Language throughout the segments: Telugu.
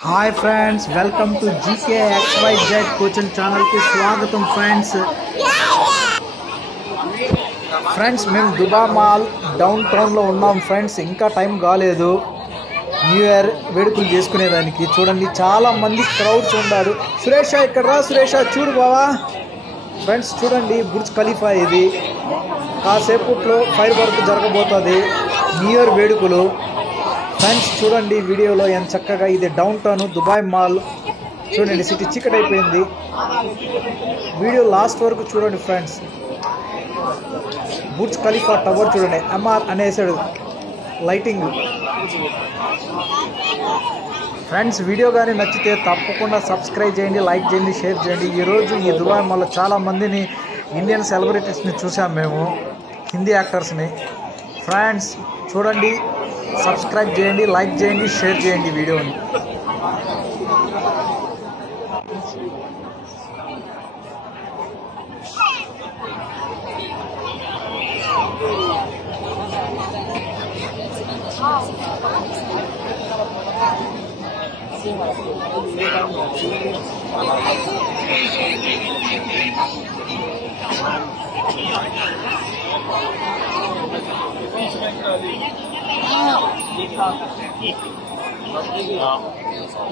Hi friends, welcome to GK XYZ coaching channel की स्वागतम फ्रेंड्स మేము దుబా మాల్ డౌన్ టౌన్ లో ఉన్నాం ఫ్రెండ్స్. ఇంకా టైం కాలేదు న్యూ ఇయర్ వేడుకలు చేసుకునేదానికి. చూడండి చాలా మంది క్రౌడ్స్ ఉన్నారు. సురేష ఇక్కడ రా, సురేష చూడు బావా. ఫ్రెండ్స్ చూడండి, బుర్జ్ ఖలీఫా ఇది. కాసేపట్లో ఫైర్ వర్క్ జరగబోతుంది, న్యూ ఇయర్ వేడుకలు. ఫ్రెండ్స్ చూడండి వీడియోలో ఎంత చక్కగా ఇది డౌన్ టౌన్ దుబాయ్ మాల్. చూడండి సిటీ చీకటి అయిపోయింది. వీడియో లాస్ట్ వరకు చూడండి ఫ్రెండ్స్. బుర్జ్ ఖలీఫా టవర్ చూడండి, ఎంఆర్ అనేసాడు లైటింగ్. ఫ్రెండ్స్ వీడియో కానీ నచ్చితే తప్పకుండా సబ్స్క్రైబ్ చేయండి, లైక్ చేయండి, షేర్ చేయండి. ఈరోజు ఈ దుబాయ్ మాల్లో చాలామందిని ఇండియన్ సెలబ్రిటీస్ని చూసాం మేము, హిందీ యాక్టర్స్ని. ఫ్రెండ్స్ చూడండి, సబ్స్క్రైబ్ చేయండి, లైక్ చేయండి, షేర్ చేయండి వీడియోని.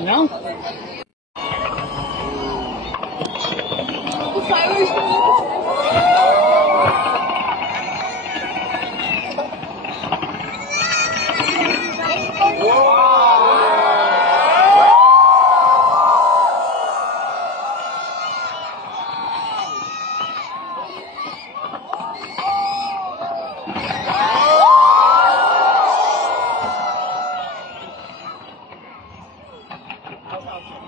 No? Okay.